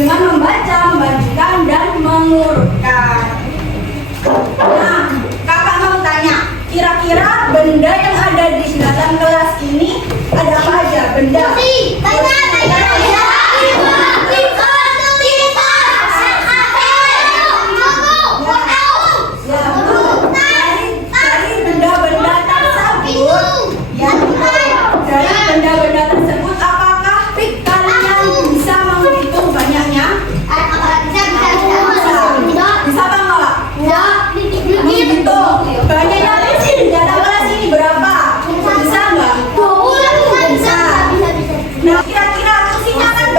dengan membaca, membagikan, dan mengurutkan. Nah, kakak mau tanya, kira-kira benda yang ada di dalam kelas ini ada apa aja? Benda. Dari benda-benda tersebut, apakah kalian bisa menghitung banyaknya? Bisa apa enggak? Menghitung banyaknya di dalam kelas ini berapa? Bisa enggak? Bisa. Nah, kira-kira fungsinya kan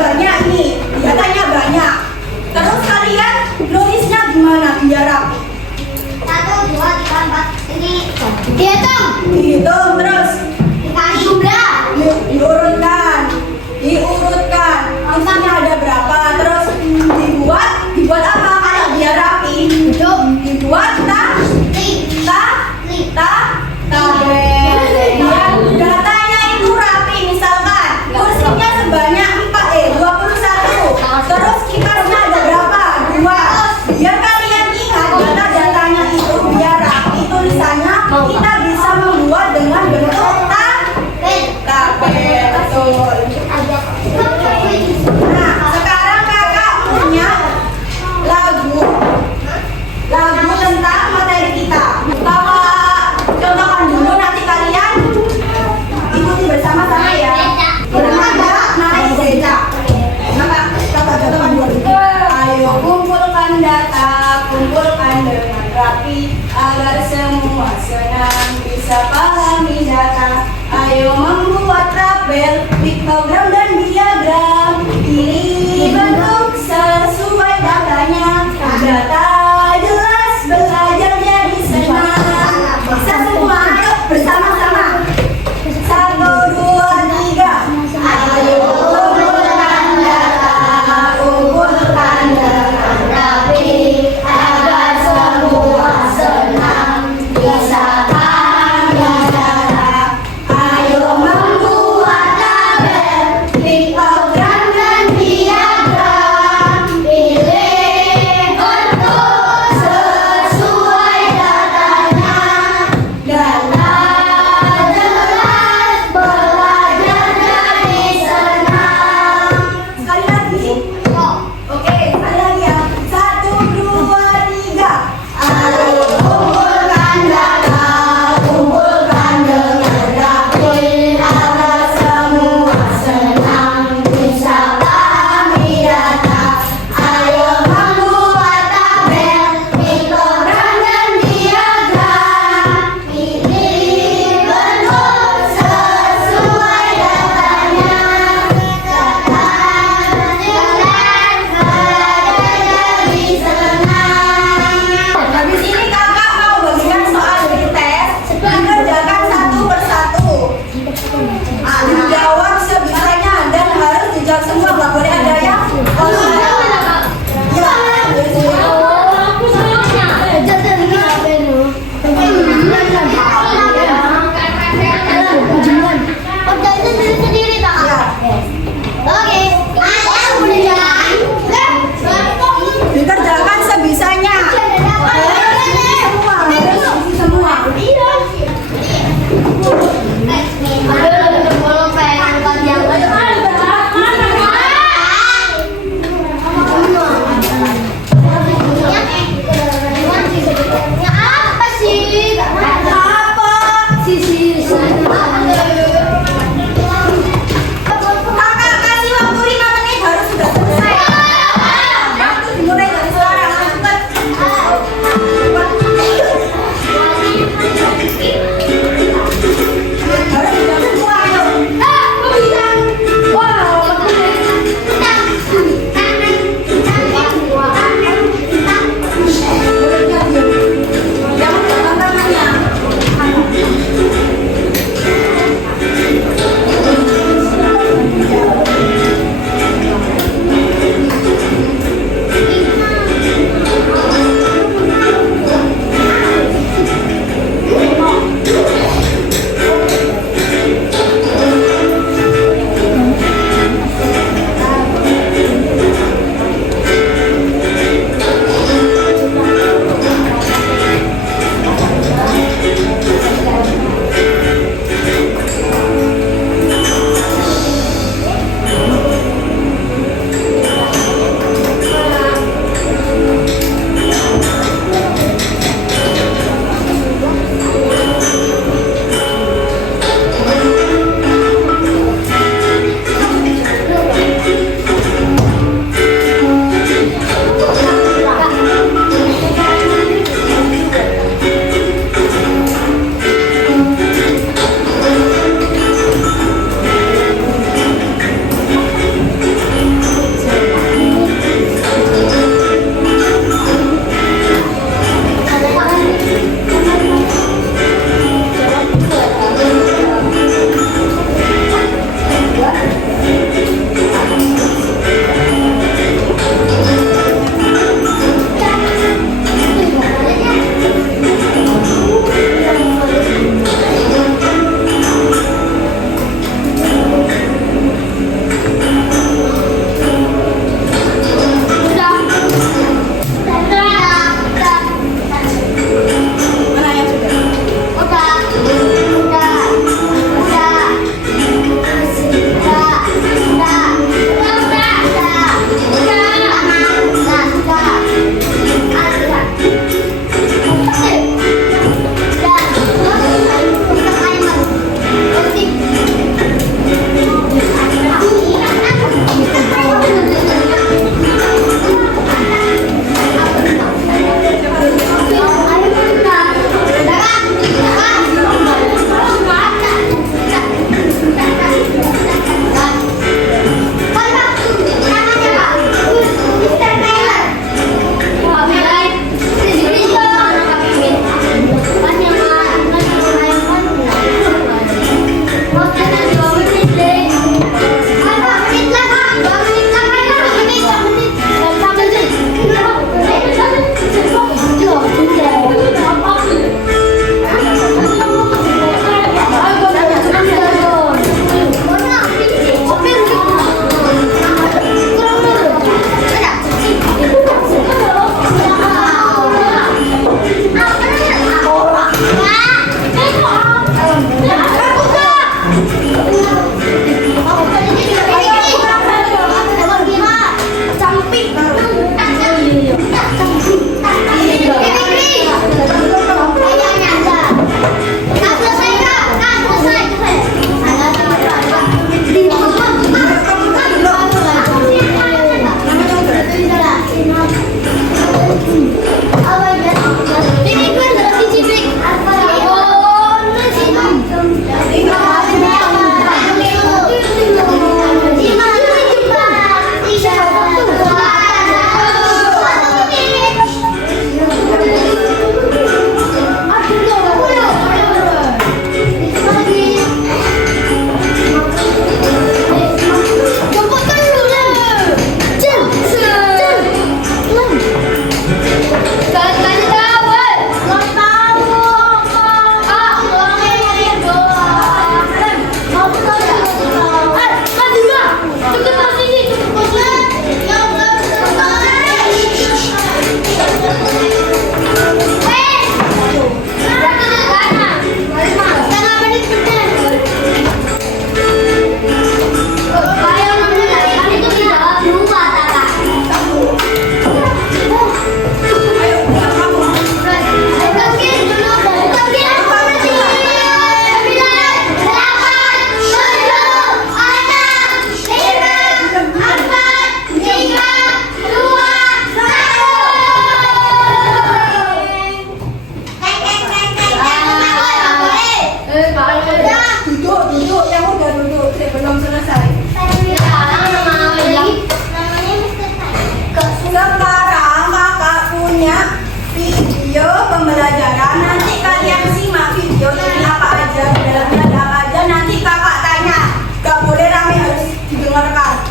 Sekarang kakak punya video pembelajaran. Nanti kalian simak video ini apa aja, di dalamnya ada apa aja. Nanti kakak tanya. Gak boleh rame, harus didengarkan.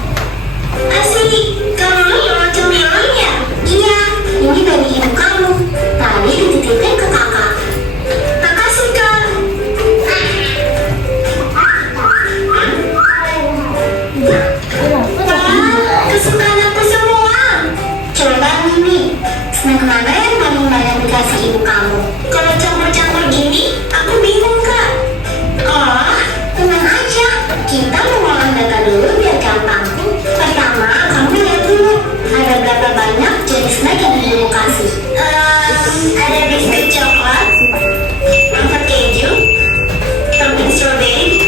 Asik, kamu yang macam-macam ya? Iya, ini dari ibu kamu. Tadi dititipin ke kakak. Makasih, Kak. Wah, kesukaan aku semua. Coba ini, snack mana yang paling banyak dikasih ibu kamu? Kalau campur-campur gini, aku bingung, Kak. Oh, tenang aja. Kita mengolah data dulu biar gampang. Pertama, kamu lihat dulu. Ada berapa banyak jenis snack yang ibu kasih? Ada biskuit coklat, permen keju, topping strawberry,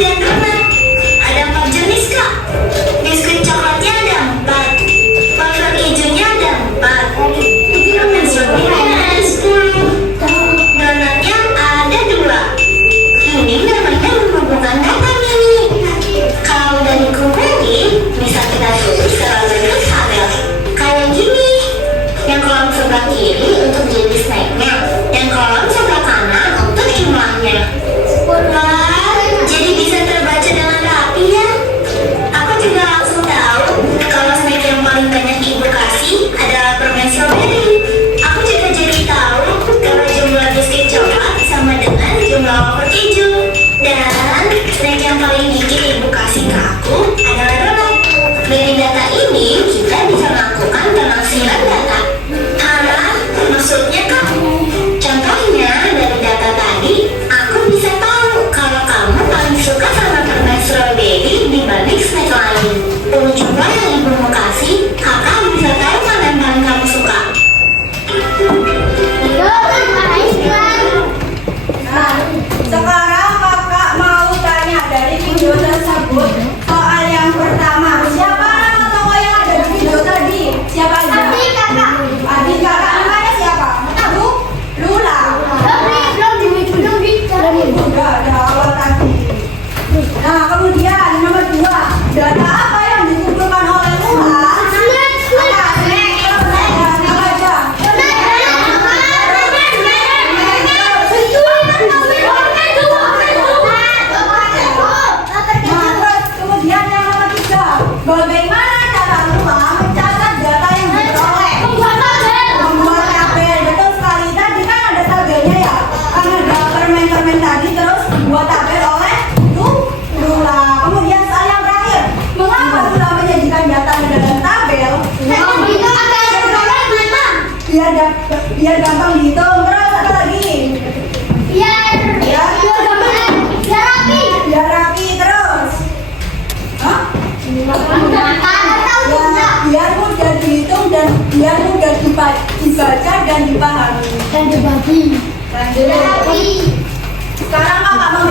dan donat. Ada 4 jenis, Kak. Biskuit coklatnya ada 4, wafer kejunya ada 4, topping strawberry ada 10, donatnya ada 2. Ini namanya menghubungkan data mini. Kalau udah dikumpulin, bisa kita tulis dalam bentuk tabel. Kayak gini. Yang kolom sebelah kiri untuk jenis snacknya, yang kolom sebelah kanan untuk jumlahnya. Wah, jadi bisa terbaca dengan rapi ya. Aku juga langsung tahu kalau snack yang paling banyak ibu kasih adalah permen strawberry. Aku juga jadi tahu kalau jumlah biskuit coklat sama dengan jumlah wafer keju. Dan snack yang paling dikit ibu kasih ke aku adalah donat. Dari data ini kita bisa melakukan penafsiran data. Maksudnya Kak? Contohnya dari data tadi, aku bisa tahu kalau kamu paling suka sama permen strawberry dibanding snack lain. Dari jumlah yang ibu mau kasih, kakak bisa tahu mana yang paling kamu suka. Nah, sekarang kakak mau tanya dari video tersebut soal yang pertama. Siapa nama tokoh yang ada di video tadi? Siapa aja? Adik kakak. Adik kakak namanya siapa? Abu? Lula. Udah ada awal tadi. Nah, kemudian nomor 2. Data apa yang dikumpulkan oleh Lula? Bagaimana cara Lula mencatat data yang diperoleh? Membuat tabel. Betul sekali. Tadi kan ada tabelnya ya. Kan ada permen-permen tadi terus buat tabel oleh Lula. Kemudian soal yang terakhir, mengapa Lula menyajikan data di dalam tabel? Biar gampang dihitung. Terus apa lagi? Biar rapi terus. Hah? Biar mudah dihitung dan biar mudah dibaca dan dipahami dan dibagi. Sekarang kakak mau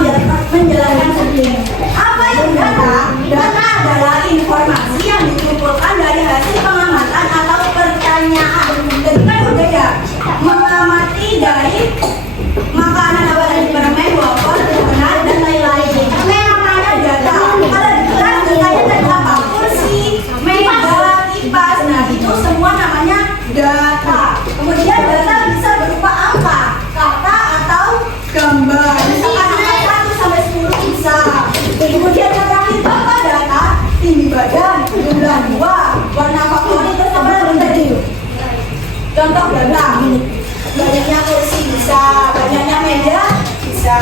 menjelaskan sedikit. Apa itu data? Data adalah informasi yang dikumpulkan dari hasil pengamatan atau pertanyaan. Jadi kan udah ya, mengamati dari makanan apa tadi, permen, wafer, donat, dan lain-lain. Namanya data. Kalau di kelas datanya tadi apa? Kursi, meja, kipas. Nah itu semua namanya data. Kemudian data bisa berupa angka, kata atau gambar. Misalkan angka 1 sampai 10 bisa. Kemudian yang terakhir apa data? Tinggi badan, jumlah buah, warna favorit, terus apa lagi tadi? Contoh data. Banyaknya kursi bisa, banyaknya meja bisa.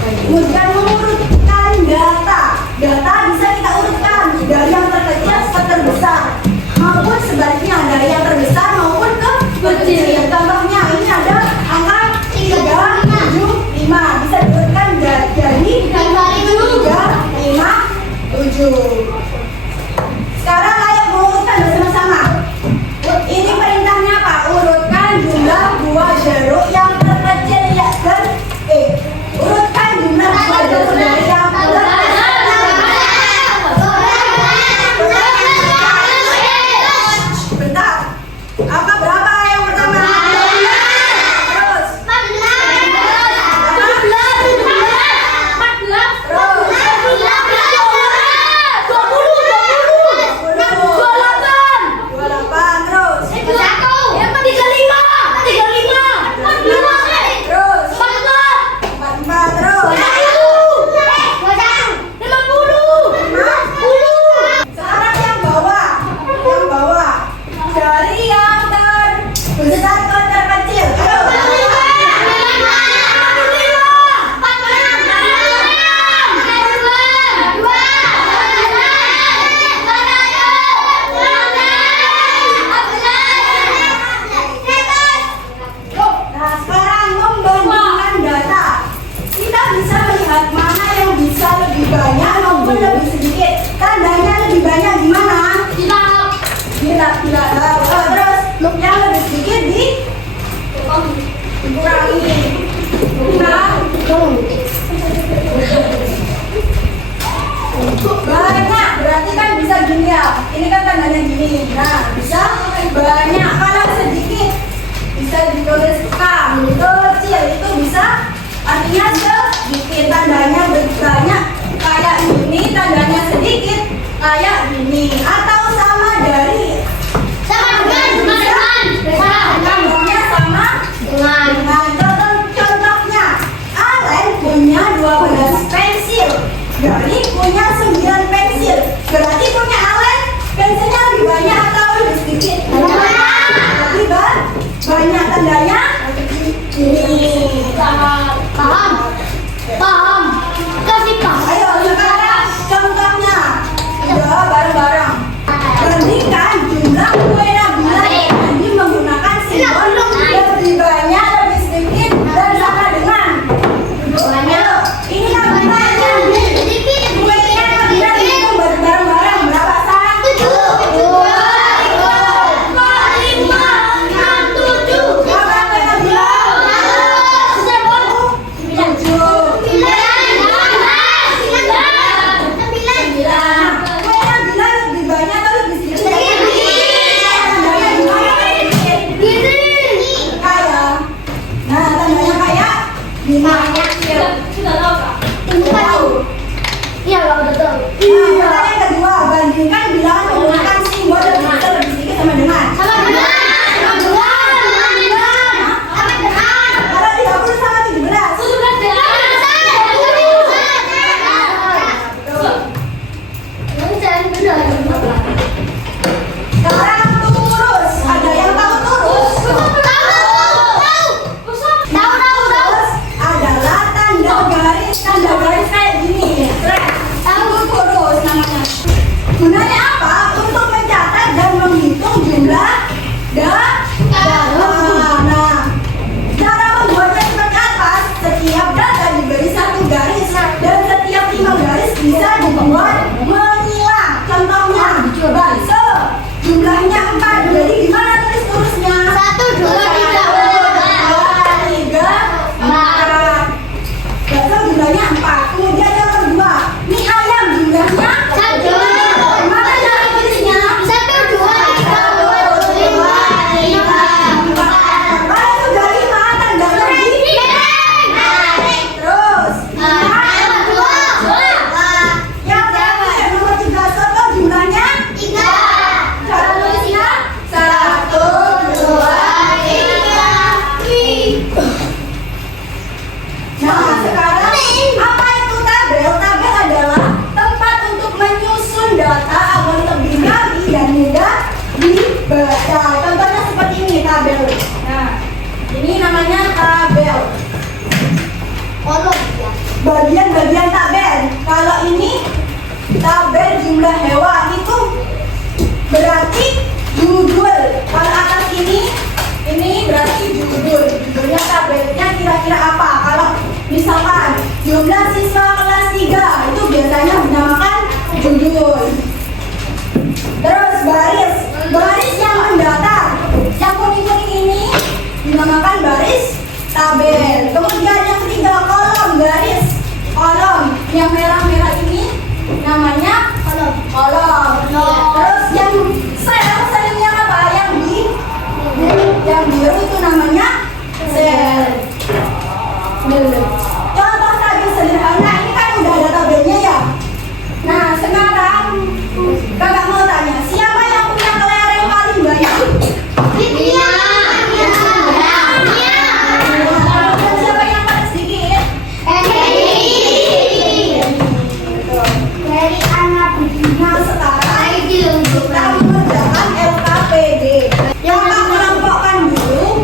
Kemudian mengurutkan data. Data bisa kita urutkan dari yang terkecil ke terbesar, maupun sebaliknya dari yang terbesar maupun ke kecil. Contohnya ini ada angka 3, 7, 5. Bisa diurutkan dari 3, 5, 7. Sekarang ayo mengurutkan bersama-sama. Ini perintahnya Pak, urutkan jumlah buah jeruk yang terkecil ya dan urutkan jumlah buah jeruk dari yang terkecil ini kan tandanya gini. Nah, bisa banyak, kalau sedikit bisa ditulis K, kecil itu bisa artinya sedikit, tandanya banyak kayak ini, tandanya sedikit kayak gini, atau sama dari contohnya sama dengan contohnya Alen punya 12 pensil, Gary punya 9 pensil, berarti punya Alen pensilnya lebih banyak atau lebih sedikit? Lebih banyak, tandanya ini. Paham. Kasih paham. Ayo sekarang contohnya, udah bareng-bareng. Bandingkan jumlah kue Nabila yang tadi menggunakan simbol lebih banyak, lebih sedikit, dan sama dengan. Ayo, ini Nabila yang kuenya Nabila itu bareng-bareng berapa sang? 7. Berapa kue Nabila? 9. Sudah tahu kak? Iya kak udah tahu. Pertanyaan kedua, bandingkan bilangan menggunakan simbol lebih kecil, lebih sedikit sama dengan. Kalau 30 sama 17. Sekarang turus. Ada yang tahu turus? Turus adalah tanda garis kayak gini. Itu turus namanya. Gunanya apa? Untuk mencatat dan menghitung jumlah data. Nah, cara membuatnya seperti apa? Setiap data diberi satu garis dan setiap 5 garis bisa dibuat menyilang. Contohnya, bakso jumlahnya 4. Jadi gimana tulis turusnya? 1, 2, 3, 3, 4. Bakso jumlahnya 4. Kemudian yang kedua, mie ayam jumlahnya 1. Gimana cara tulisnya? 1, 2, 3, 4. Kalau sudah 5 tanda lebih. Terus yang terakhir nomor 13, contoh jumlahnya cara tulisnya 1, 2, 3. Nah, sekarang apa itu tabel? Tabel adalah tempat untuk menyusun data agar lebih rapi dan mudah dibaca. Contohnya seperti ini tabel. Nah, ini namanya tabel. Bagian-bagian tabel. Kalau ini tabel jumlah hewan itu berarti judul. Kalau atas ini berarti judul. Judulnya tabelnya kira-kira apa? Kalau misalkan jumlah siswa kelas 3 itu biasanya dinamakan judul. Terus baris yang mendata. Yang kuning-kuning ini dinamakan baris tabel. Kemudian yang ketiga kolom garis. Kolom yang merah-merah ini namanya kolom. Terus yang selnya apa? Yang biru itu namanya sel. Contoh tabel sederhana ini kan udah ada tabelnya ya. Nah sekarang kakak mau tanya, siapa yang punya kelereng paling banyak? Siapa yang paling sedikit? Nah sekarang kita mengerjakan LKPD. Kakak kelompokkan dulu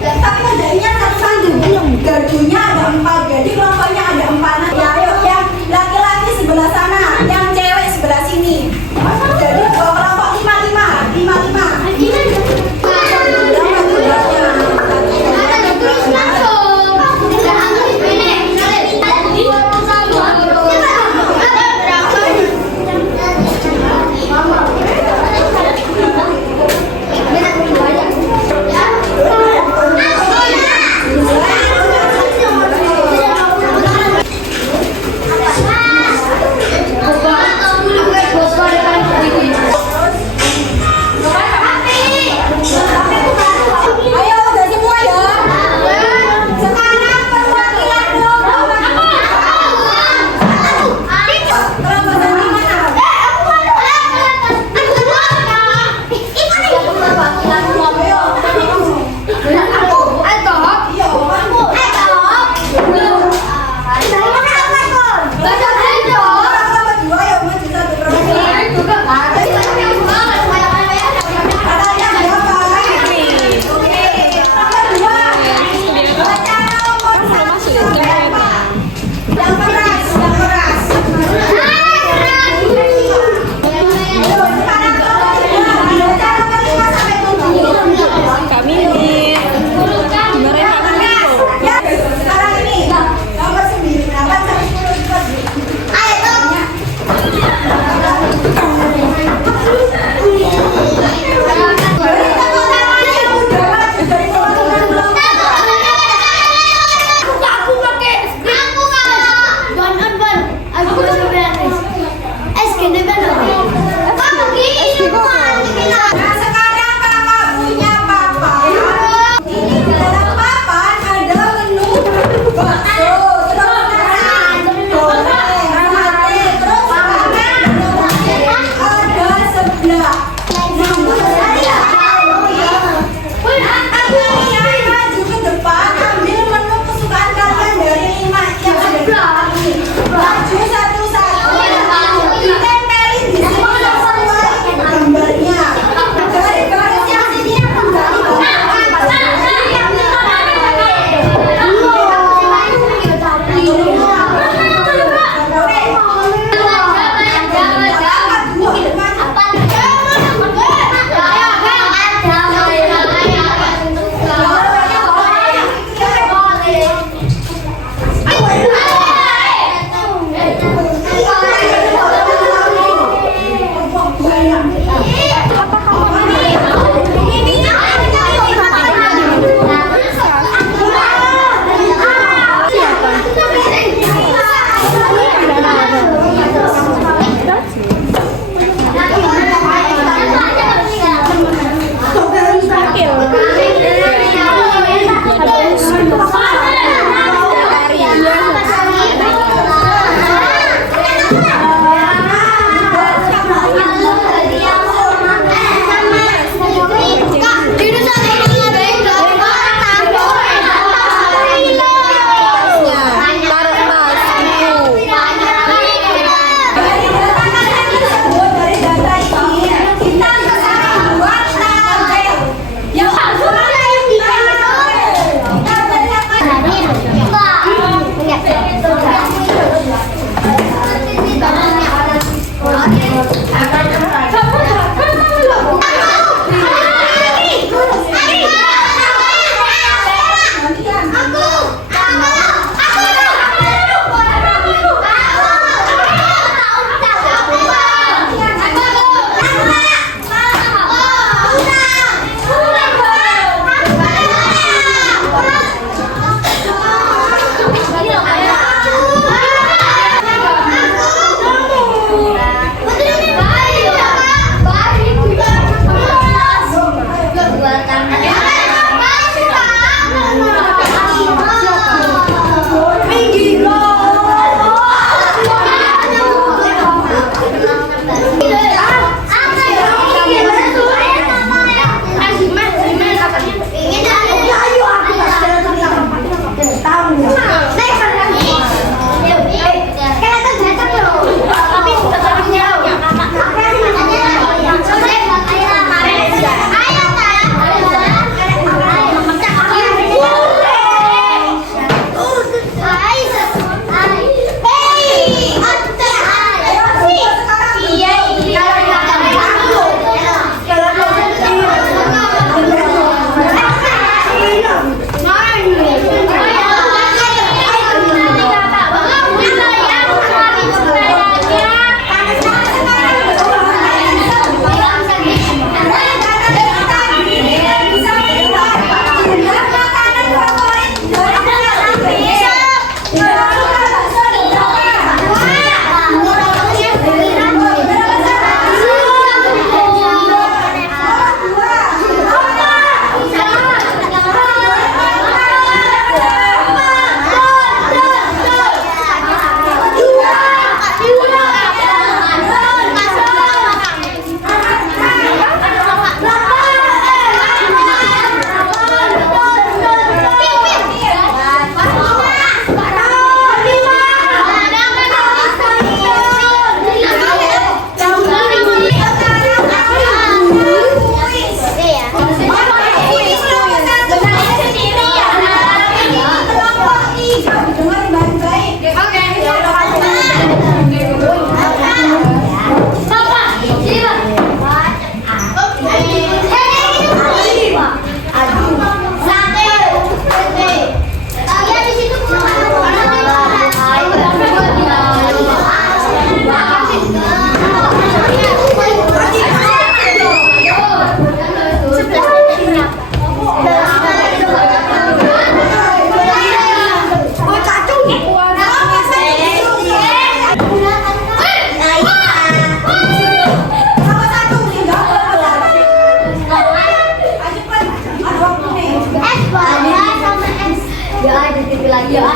ada TV lagi ya.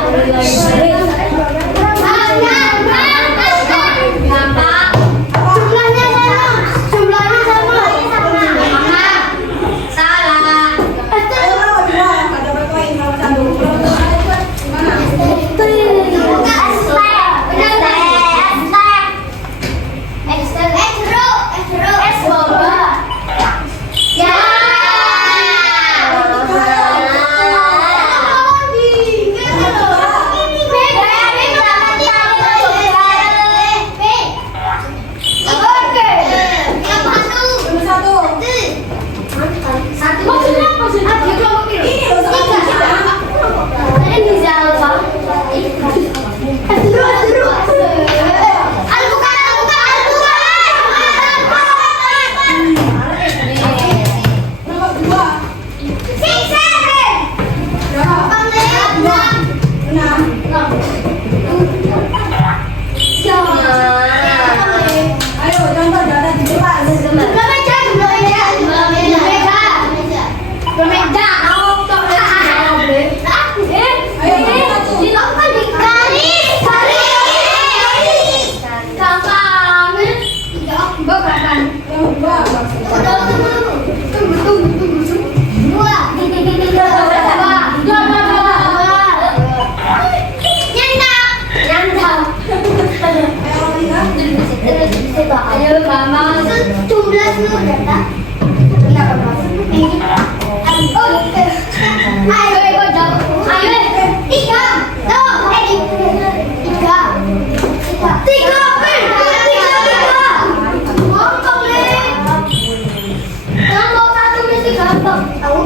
Jumlahnya sama. Jumlahnya sama. Salah. Ayo nomor 2 nggak dapat poin nomor 1. Ayo mama, jumlah seluruh data. Ayo ikut jawab. Ayo 3. Ngomong deh. Yang mau satu mesti gampang. Tahu?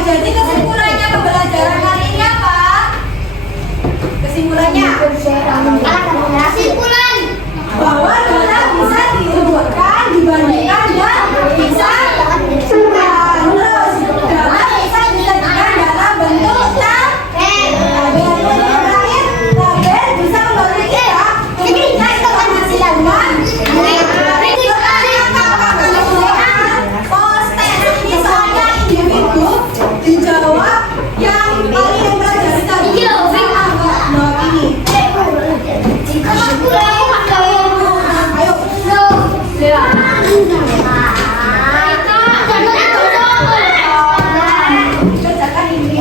Jadi kesimpulannya pembelajaran kali ini apa? Kesimpulannya Kesimpulan bahwa data bisa diurutkan, dibandingkan dan bisa terus data bisa disajikan dalam bentuk tabel. Terakhir, tabel bisa membantu kita ketika informasi ini soalnya individu dijawab yang paling mempelajari tadi sama not ini. Kerjakan ini.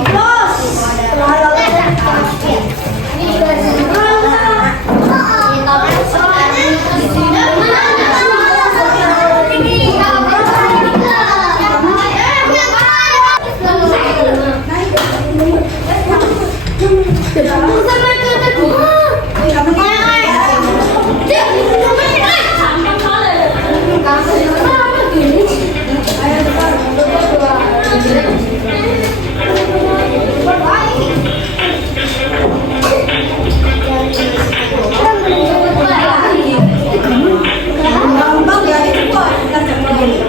Gampang ya itu kok kita ini.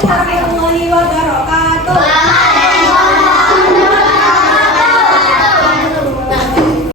capek